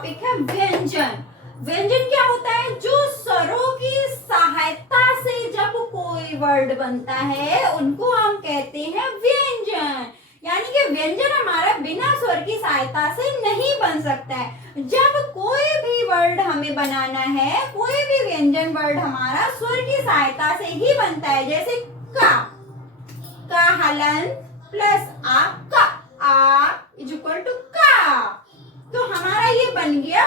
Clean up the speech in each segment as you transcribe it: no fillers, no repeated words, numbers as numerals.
Topic है व्यंजन। व्यंजन क्या होता है? जो स्वरों की सहायता से जब कोई वर्ड बनता है उनको हम कहते हैं व्यंजन। यानी कि व्यंजन हमारा बिना स्वर की सहायता से नहीं बन सकता है। जब कोई भी वर्ड हमें बनाना है, कोई भी व्यंजन वर्ड हमारा स्वर की सहायता से ही बनता है। जैसे का हलन प्लस आ इज इक्वल टू का, तो हमारा ये बन गया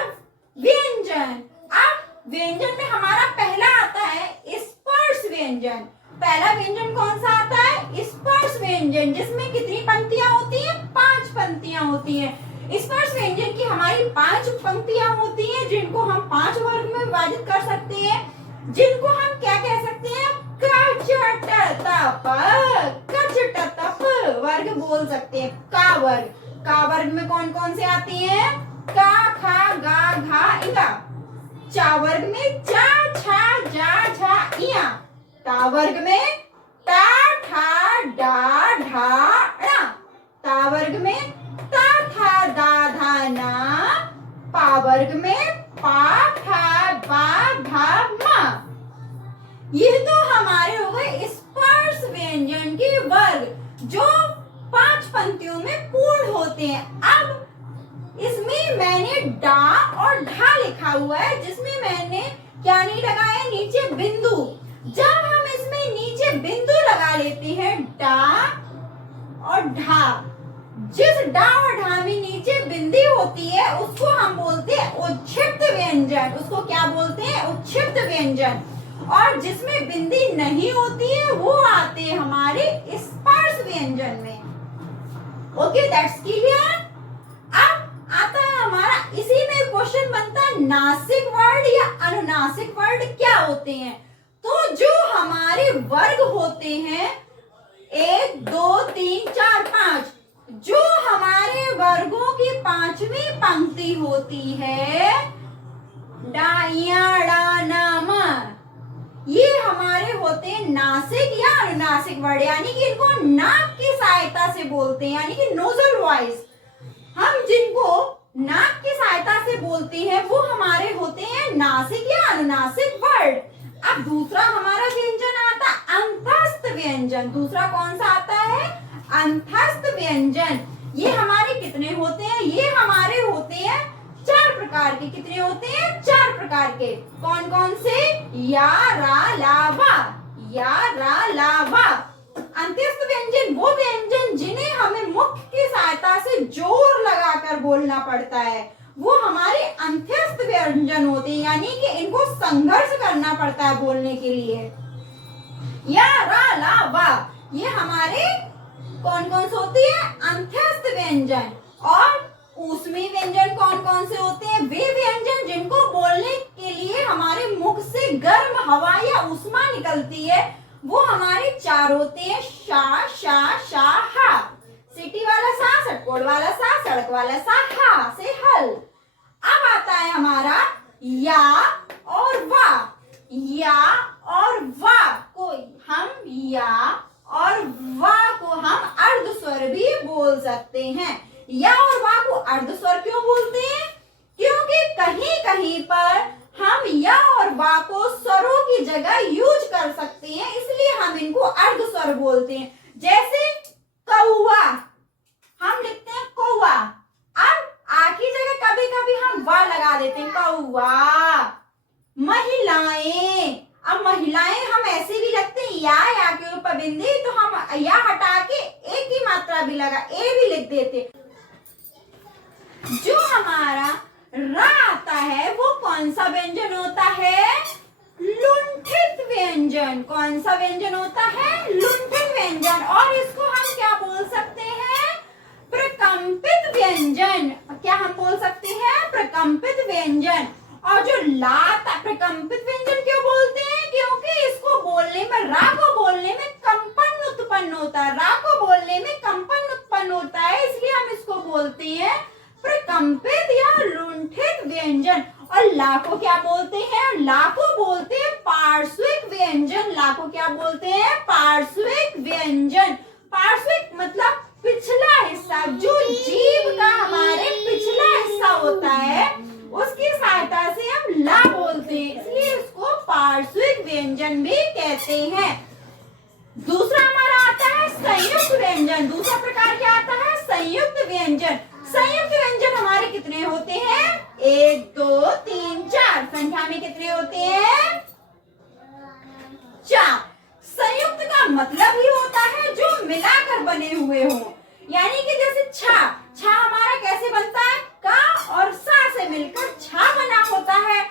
व्यंजन। अब व्यंजन में हमारा पहला आता है स्पर्श व्यंजन। पहला व्यंजन कौन सा आता है? स्पर्श व्यंजन, जिसमें कितनी पंक्तियां होती हैं? 5 पंक्तियां होती हैं। स्पर्श व्यंजन की हमारी 5 पंक्तियां होती हैं, जिनको हम 5 वर्ग में विभाजित कर सकते हैं, जिनको हम क्या कह सकते हैं? कचटतप वर्ग बोल सकते हैं। का वर्ग में कौन कौन से आती हैं? का, खा, गा, घा, इका। चा वर्ग में चा, छा, जा, झा, इया। टा वर्ग में टा, ठा, डा, ढा, णा। ता वर्ग में ता, था, दा, धा, ना। पा वर्ग में पा, ठा, बा, भा, मा। ये तो हमारे हो गए स्पर्श व्यंजन के वर्ग, जो 5 पंक्तियों में पूर्ण होते हैं। अब इसमें मैंने डा और ढा लिखा हुआ है, जिसमें मैंने क्या नहीं लगाया? नीचे बिंदु। जब हम इसमें नीचे बिंदु लगा लेते हैं डा और ढा, जिस डा और ढा में नीचे बिंदी होती है उसको हम बोलते हैं उच्छिष्ट व्यंजन। उसको क्या बोलते हैं? उच्छिष्ट व्यंजन। और जिसमें बिंदी नहीं होती है वो आते हैं हमारे स्पर्श व्यंजन में। Okay, that's clear. अब आता है हमारा, इसी में क्वेश्चन बनता है नासिक वर्ड या अनुनासिक वर्ड क्या होते हैं। तो जो हमारे वर्ग होते हैं 1 2 3 4 5, जो हमारे वर्गों की 5वीं पंक्ति होती है डा, या, डा, ना, मा, ये हमारे होते हैं नासिक या अनुनासिक वर्ड। यानी कि इनको नाक की सहायता से बोलते हैं, यानी कि नोजल वॉइस। हम जिनको नाक की सहायता से बोलते हैं वो हमारे होते हैं नासिक या अनुनासिक वर्ड। अब दूसरा हमारा व्यंजन आता है अंतस्थ व्यंजन। दूसरा कौन सा आता है? अंतस्थ व्यंजन। ये हमारे कितने होते हैं? ये हमारे होते हैं 4 प्रकार के। कितने होते हैं? 4 प्रकार के। कौन कौन से? या, रा, ला, वा। या, रा, ला, वा। अंत्यस्थ व्यंजन वो व्यंजन जिन्हें हमें मुख की सहायता से जोर लगाकर बोलना पड़ता है, वो हमारे अंत्यस्थ व्यंजन होते हैं। यानी कि इनको संघर्ष करना पड़ता है बोलने के लिए। या, रा, ला, वा, ये हमारे कौन कौन से होते हैं? अंत्यस्थ व्यंजन। और ऊष्मी व्यंजन कौन कौन से होते हैं? वे व्यंजन जिनको बोलने के लिए हमारे मुख से गर्म हवा या ऊष्मा निकलती है, वो हमारे 4 होते हैं। शा, शा, शा, हा। सिटी वाला सा, सटकोड़ वाला सा, सड़क वाला सा, हा से हल। अब आता है हमारा या और वा। या और वा को हम अर्ध स्वर भी बोल सकते हैं। या और वा को अर्ध स्वर क्यों बोलते हैं? क्योंकि कहीं कहीं पर हम या और वा को स्वरों की जगह यूज कर सकते हैं, इसलिए हम इनको अर्ध स्वर बोलते हैं। जैसे कौवा, हम लिखते हैं कौवा। अब आ की जगह कभी कभी हम वा लगा देते हैं, कौवा। महिलाएं, अब महिलाएं हम ऐसे भी लगते हैं या के ऊपर बिंदी, तो हम या हटा के एक ही मात्रा भी लगा ए भी लिख देते। जो हमारा रा आता है वो कौन सा व्यंजन होता है? लुंठित व्यंजन। कौन सा व्यंजन होता है? लुंठित व्यंजन। और इसको हम क्या बोल सकते हैं? प्रकंपित व्यंजन। क्या हम बोल सकते हैं? प्रकंपित व्यंजन। और जो ला प्रकंपित व्यंजन क्यों बोलते हैं? क्योंकि इसको बोलने में, रा को बोलने में कंपन उत्पन्न होता है। रा को बोलने में कंपन उत्पन्न होता है, इसलिए हम इसको बोलते हैं प्रकंपित या लुंठित व्यंजन। और ला को क्या बोलते हैं? ला को बोलते हैं पार्श्विक व्यंजन। ला को क्या बोलते हैं? पार्श्विक व्यंजन। पार्श्विक मतलब पिछला हिस्सा, जो जीभ का हमारे पिछला हिस्सा होता है व्यंजन भी कहते हैं। दूसरा हमारा आता है संयुक्त व्यंजन। दूसरा प्रकार क्या आता है? संयुक्त व्यंजन। संयुक्त व्यंजन हमारे कितने होते हैं? 1 2 3 4। संख्या में कितने होते हैं? 4। संयुक्त का मतलब ही होता है जो मिलाकर बने हुए हो, यानी कि जैसे छा, छा हमारा कैसे बनता है? का और सा से मिलकर छा बना होता है।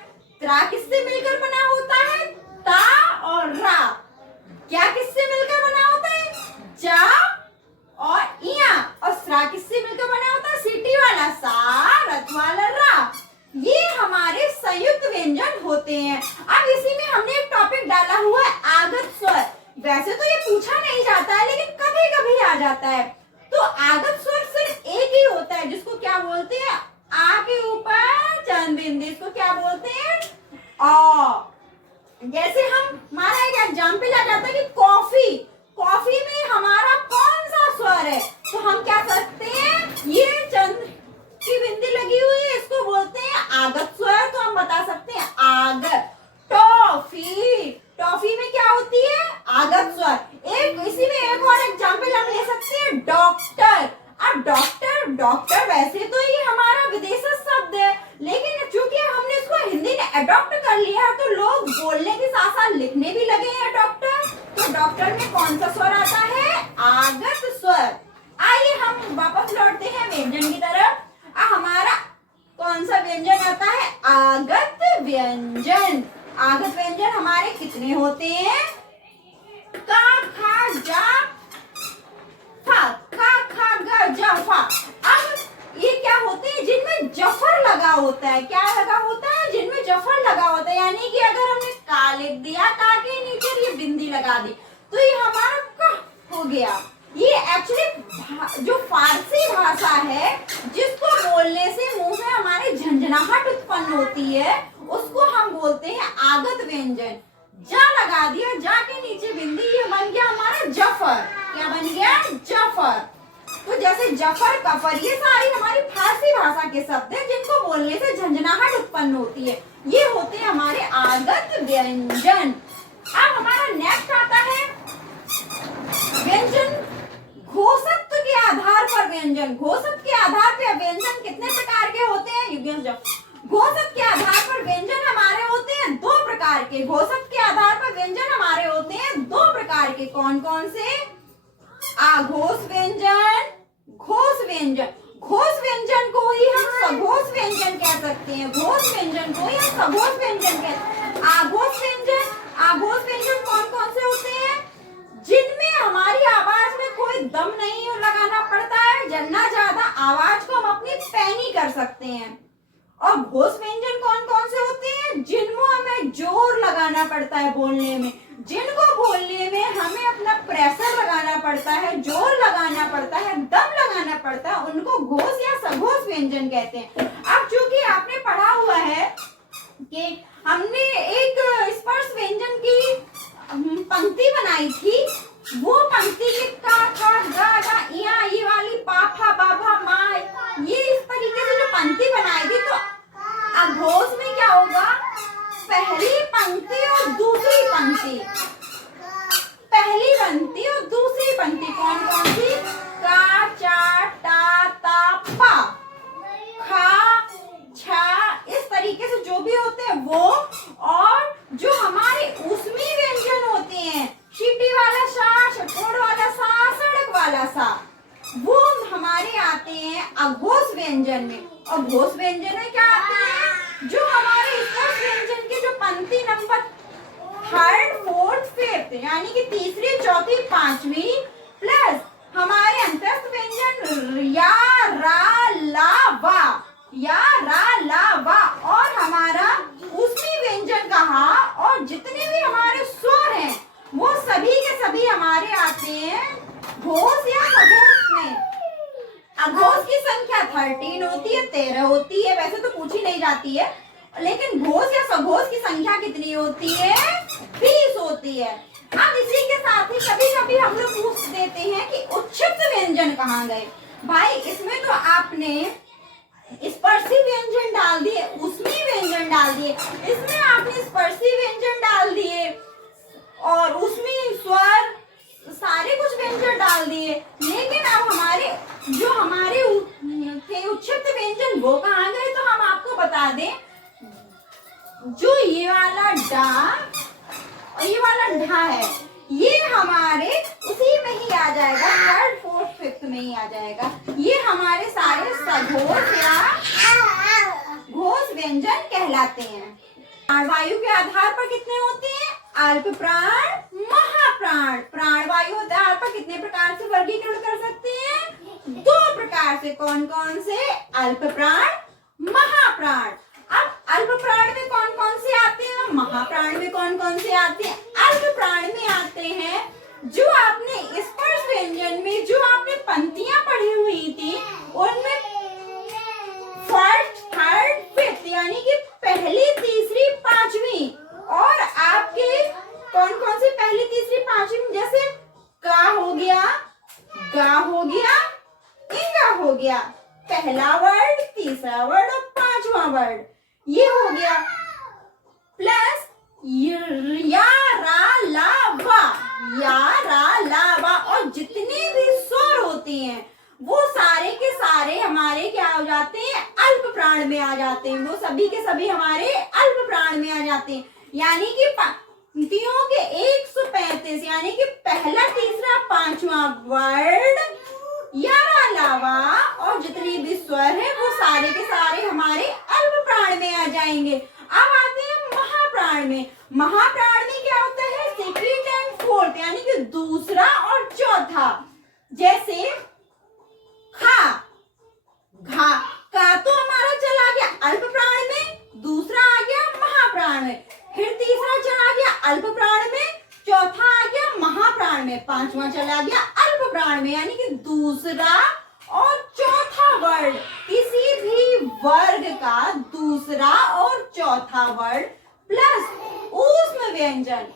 त्रा किससे मिलकर बना होता है? ता और रा। क्या किससे मिलकर बना होता है? जा और इया। और स्रा किससे मिलकर बना होता है? सीटी वाला सा, रथ वाला रा। ये हमारे संयुक्त व्यंजन होते हैं। अब इसी में हमने एक टॉपिक डाला हुआ है आगत स्वर। वैसे तो ये पूछा नहीं जाता है, लेकिन कभी कभी आ जाता है। तो आगत स्वर सिर्फ एक ही होता है, जिसको क्या बोलते हैं? आ के ऊपर चंद बिंदु, इसको क्या बोलते हैं? आ। जैसे हम हमारा एक एग्जाम्पल आ जाता है कि कॉफी, कॉफी में हमारा कौन सा स्वर है? तो हम क्या सकते हैं? ये चंद की बिंदी लगी हुई है, इसको बोलते हैं आगत स्वर। तो हम बता सकते हैं आगत। टॉफी, टॉफी में क्या होती है? आगत स्वर। एक इसी में एक और एग्जाम्पल हम ले सकते हैं डॉक्टर। अब डॉक्टर, डॉक्टर वैसे तो ये हमारा विदेशी शब्द है, लेकिन चूंकि हमने इसको हिंदी में अडॉप्ट कर लिया है, तो लोग बोलने के साथ साथ लिखने भी लगे हैं डॉक्टर। तो डॉक्टर में कौन सा स्वर आता है? आगत स्वर। आइए हम वापस लौटते हैं व्यंजन की तरफ। हमारा कौन सा व्यंजन आता है? आगत व्यंजन। आगत व्यंजन हमारे कितने होते हैं? का खा जा फा, का खा गा जा फा। अब ये क्या होते हैं? जिनमें जफर लगा होता है। क्या लगा होता है? जिनमें जफर लगा होता है, यानी कि अगर हमने का लिख दिया, का के नीचे ये बिंदी लगा दी, तो ये हमारा का हो गया। ये एक्चुअली जो फारसी भाषा है, जिसको बोलने से मुंह में हमारे झंझनाहट उत्पन्न होती है, उसको हम बोलते हैं आगत व्यंजन। जा लगा दिया, जा के नीचे बिंदी, ये बन गया हमारा जफर। क्या बन गया? जफर। तो जैसे जफर, कफर, ये सारी हमारी फारसी भाषा के शब्द हैं, जिनको बोलने से झंझनाहट उत्पन्न होती है। ये होते हैं हमारे आगत व्यंजन। अब हमारा नेक्स्ट आता है व्यंजन घोषत्व के आधार पर व्यंजन। घोषत्व के आधार पर व्यंजन कितने प्रकार के होते हैं? घोषत्व के आधार पर व्यंजन हमारे होते हैं 2 प्रकार के। घोषत्व के आधार पर व्यंजन हमारे होते हैं 2 प्रकार के। कौन कौन से? आघोष व्यंजन, घोष व्यंजन। घोष व्यंजन को ही हम सघोष व्यंजन कह सकते हैं। घोष व्यंजन को ही हम सघोष व्यंजन कहते हैं। आघोष व्यंजन, आघोष व्यंजन कौन कौन से होते हैं? जिनमें हमारी आवाज में कोई दम नहीं लगाना पड़ता है, जितना ज्यादा आवाज को हम अपनी पैनी कर सकते हैं। और घोष व्यंजन कौन कौन से होते हैं? जिनको हमें जोर लगाना पड़ता है बोलने में, जिनको बोलने में हमें अपना प्रेशर लगाना पड़ता है, जोर लगाना पड़ता है, दम लगाना पड़ता है, उनको घोष या सघोष व्यंजन कहते हैं। अब चूंकि आपने पढ़ा हुआ है कि हमने एक स्पर्श व्यंजन की पंक्ति बनाई थी, वो पंक्ति के का खा गा गा इया ई वाली पा फा बा भा मा, ये इस तरीके से जो पंक्ति बनाई थी, तो अघोष में क्या होगा? पहली पंक्ति और दूसरी पंक्ति, पहली पंक्ति और दूसरी पंक्ति कौन कौन सी? का चा टा ता पा, खा छा, इस तरीके से जो भी होते हैं वो। और जो हमारे ऊष्मी व्यंजन होते हैं, शीटी वाला सा, षटकोण वाला सा, सड़क वाला सा, वो हमारे आते हैं अघोष व्यंजन में। और घोष व्यंजन में क्या आते हैं? जो हमारे स्पर्श व्यंजन के जो पंक्ति नंबर 3rd 4th 5th, यानी कि तीसरी, चौथी, पांचवी, प्लस हमारे अंतस्थ व्यंजन या रा ला वा, या रा ला वा, और हमारा ऊष्मी व्यंजन कहा, और जितने भी हमारे स्वर हैं वो सभी के सभी हमारे आते हैं घोष या सघोष में। अघोष की संख्या 13 होती है, 13 होती है, वैसे तो पूछी नहीं जाती है, लेकिन घोष या सघोष की संख्या कितनी होती है? 20 होती है। अब इसी के साथ ही कभी कभी हम लोग पूछ देते हैं कि उच्छिष्ट व्यंजन कहाँ गए? भाई इसमें तो आपने स्पर्शी व्यंजन डाल दिए, ऊष्मी व्यंजन डाल दिए, इसमें आपने स्पर्शी व्यंजन डाल दिए, वो कहाँ गए, तो हम आपको बता दें, जो ये वाला डा और ये वाला ढा है, ये हमारे उसी में ही आ जाएगा, थर्ड फोर्थ फिफ्थ में ही आ जाएगा। ये हमारे सारे सघोष या घोष व्यंजन कहलाते हैं। प्राणवायु के आधार पर कितने होते हैं? अल्प प्राण, महाप्राण। प्राणवायु आधार पर कितने प्रकार से वर्गीकरण कर सकते हैं? 2 प्रकार से। कौन कौन से? अल्प प्राण, महाप्राण। अब अल्प प्राण में कौन कौन से आते हैं, महाप्राण में कौन कौन से आते हैं? अल्प प्राण में आते हैं जो आपने स्पर्श व्यंजन में जो आपने पंक्तियां पढ़ी हुई थी, उनमें फर्स्ट, थर्ड, फिफ्थ, यानी कि पहली, तीसरी, पांचवी। और आपके कौन कौन से पहली, तीसरी, पांचवी? जैसे का हो गया, गा हो गया, इंगा हो गया। पहला वर्ड, तीसरा वर्ड और पांचवा वर्ड, ये हो गया। प्लस या रा ला वा, या रा ला वा। और जितने भी स्वर होते हैं वो सारे के सारे हमारे क्या हो जाते हैं? अल्प प्राण में आ जाते हैं। वो सभी के सभी हमारे अल्प प्राण में आ जाते हैं। यानी कि पंक्तियों के 135 यानी कि पहला, तीसरा, पांचवा वर्ड या अलावा और जितने भी स्वर है वो सारे के सारे हमारे अल्प प्राण में आ जाएंगे। अब आते हैं महाप्राण में। महाप्राण में क्या होता है? सेकंड एंड फोर्थ, यानी कि दूसरा और चौथा। जैसे खा, घा, का तो हमारा चला गया अल्प प्राण में, दूसरा आ गया महाप्राण में, फिर तीसरा चला गया अल्प प्राण में, चौथा आ गया महाप्राण में, पांचवा चला गया अल्प प्राण में। यानी कि दूसरा और चौथा वर्ड, किसी भी वर्ग का दूसरा और चौथा वर्ड प्लस ऊष्म व्यंजन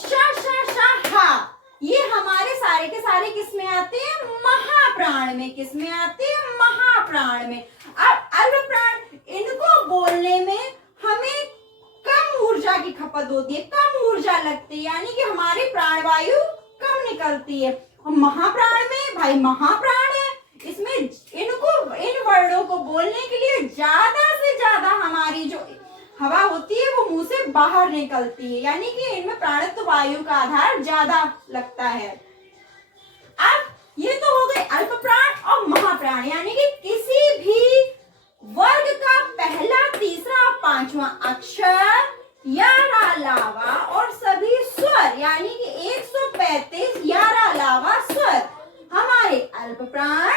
श श श हा, ये हमारे सारे के सारे किस में आते हैं? महाप्राण में। किस में आते हैं? महाप्राण में। अब अल्प प्राण, इनको बोलने में हमें कम ऊर्जा की खपत होती है, कम ऊर्जा लगती है, यानी कि हमारी प्राणवायु कम निकलती है। और महाप्राण में भाई महाप्राण है, इसमें इनको इन वर्डों को बोलने के लिए ज्यादा से ज्यादा हमारी जो हवा होती है वो मुंह से बाहर निकलती है, यानी कि इनमें प्राणत्व वायु का आधार ज्यादा लगता है। अब ये तो हो गए अल्प प्राण और महाप्राण, यानी कि किसी भी वर्ग का पहला, तीसरा और पांचवा अक्षर या अलावा और सभी स्वर, यानी कि 135 या अलावा स्वर हमारे अल्प प्राण।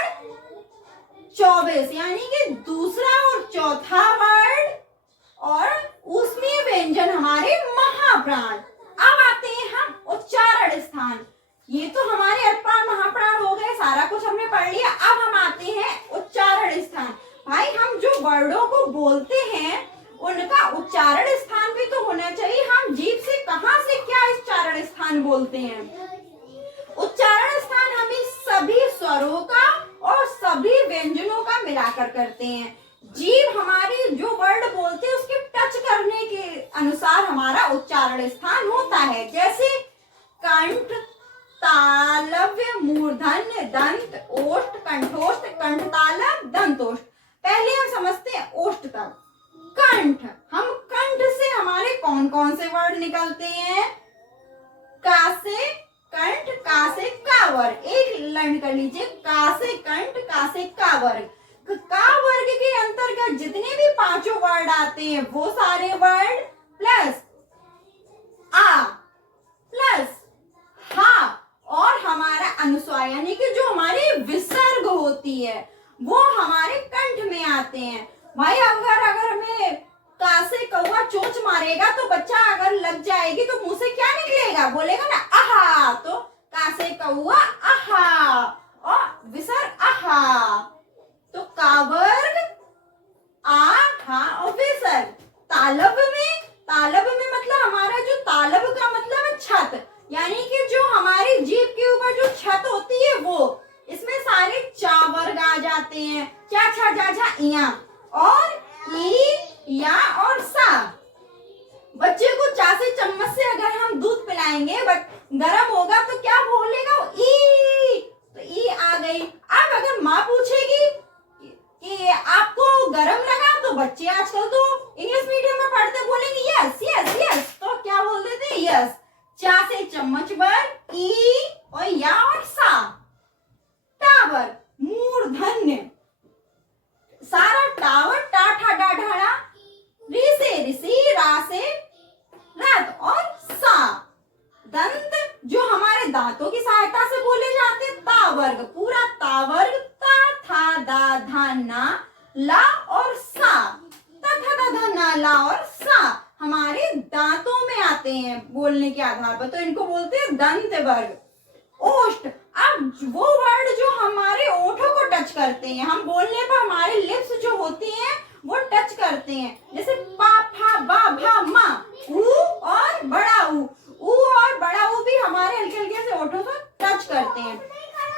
24 यानी कि दूसरा और चौथा वर्ड और उसमें व्यंजन हमारे महाप्राण। अब आते हैं हम उच्चारण स्थान। ये तो हमारे अल्पप्राण महाप्राण हो गए, सारा कुछ हमने पढ़ लिया। अब हम आते हैं उच्चारण स्थान। भाई हम जो वर्डों को बोलते हैं उनका उच्चारण स्थान भी तो होना चाहिए। हम जीभ से कहां से क्या उच्चारण स्थान बोलते हैं? उच्चारण स्थान हम इस सभी स्वरों का और सभी व्यंजनों का मिलाकर करते हैं। जीभ हमारी जो वर्ड बोलते हैं उसके टच करने के अनुसार हमारा उच्चारण स्थान होता है। जैसे कंठ, तालव्य, मूर्धन्य, दंत, ओष्ठ, कंठोष्ठ, कंठतालव, दंतोष्ठ। पहले हम समझते हैं ओष्ठ तक। कंठ, हम कंठ से हमारे कौन कौन से वर्ड निकलते हैं? का से कंठ, का से कावर। एक लाइन कर लीजिए, का से कंठ, का से कावर। का वर्ग के अंतर्गत जितने भी पांचों वर्ड आते हैं वो सारे वर्ड प्लस आ प्लस हा और हमारा अनुस्वार, यानी कि जो हमारी विसर्ग होती है वो हमारे कंठ में आते हैं। भाई अगर हमें का से कौवा चोंच मारेगा तो बच्चा अगर लग जाएगी तो मुंह से क्या निकलेगा? बोलेगा ना आहा। तो का से कौवा आहा और विसर्ग आहा। तो का वर्ग आ, हा और विसर्ग। तालब में मतलब हमारा जो तालब का मतलब है छत, यानी कि जो हमारी जीभ के ऊपर जो छत होती है वो, इसमें सारे चा वर्ग आ जाते हैं। चा, छा, जा, झा, इया और ई, या और सा। बच्चे को चा से चम्मच से अगर हम दूध पिलाएंगे गर्म होगा तो क्या बोलेगा? ई, तो ई आ गई। अब अगर माँ पूछेगी कि आपको गर्म बच्चे आजकल तो इंग्लिश मीडियम में पढ़ते बोलेंगे यस यस यस, तो क्या बोल देते हैं यस। चा से चम्मच वर्ग ई और या और सा। टावर मूर्धन्य, सारा टावर टा ठा डा ढा, री से ऋषि, रा से रथ और सा। दंत जो हमारे दांतों की सहायता से बोले जाते हैं, ता वर्ग, पूरा ता वर्ग, ता था दा धा ना ला और सा। ता था दा धा ना ला और सा हमारे दांतों में आते हैं बोलने के आधार पर, तो इनको बोलते हैं दंत वर्ग। ओष्ठ, अब वो वर्ड जो हमारे ओठों को टच करते हैं, हम बोलने पर हमारे लिप्स जो होती हैं वो टच करते हैं, जैसे पा फा बा भा मा। ऊ और बड़ा ऊ, ऊ और बड़ा ऊ भी हमारे हल्के हल्के से ओठों को टच करते हैं।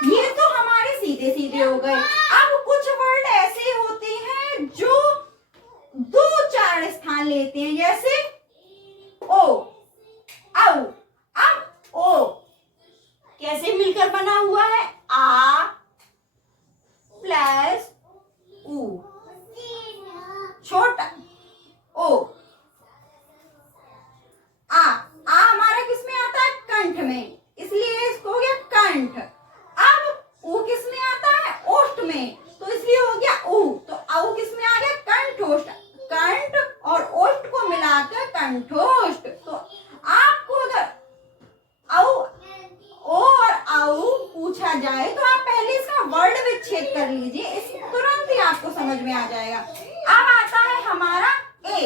ये तो हमारे सीधे सीधे हो गए। अब कुछ वर्ड ऐसे होते हैं जो दो चार स्थान लेते हैं, जैसे ओ, औ। अब ओ कैसे मिलकर बना हुआ है, आ प्लस ऊ, छोटा ओ। आ हमारा किस में आता है, कंठ में, इसलिए इसको हो गया कंठ। अब ऊ किस में आता है, ओष्ठ में, तो इसलिए हो गया ऊ। तो औ किस में आ गया, कंठोष्ठ। कंठ और ओष्ठ को मिलाकर कंठोष्ठ। तो आपको अगर औ ओ और औ पूछा जाए तो आप पहले इसका वर्ड विच्छेद कर लीजिए, इस तुरंत ही आपको समझ में आ जाएगा। अब आता है हमारा ए।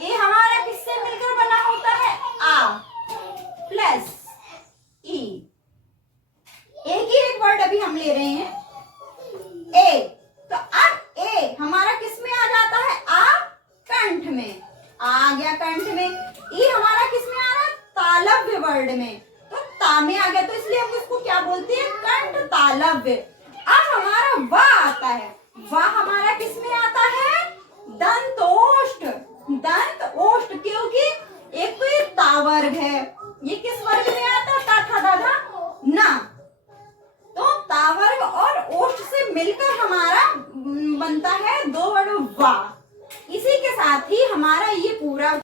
ए हमारा किससे मिलकर बना होता है, आ प्लस ई। एक ही एक वर्ड अभी हम ले रहे हैं, ए। तो अब ए हमारा किस में आ जाता है, आ कंठ में, आ गया कंठ में। ई हमारा किस में आ रहा है, तालव्य वर्ड में, तो ता में आ गया, तो इसलिए हम इसको क्या बोलते हैं, कंठ तालव्य। अब हमारा वा आता है, वा हमारा किस में आता है, दंतोष्ठ। दंत ओष्ठ, क्योंकि एक तो ये ता वर्ग है, ये किस वर्ग में आता है, ता था दादा ना, तो ता वर्ग और ओष्ठ से मिलकर हमारा बनता है दो वर्ड वा। इसी के साथ ही हमारा ये पूरा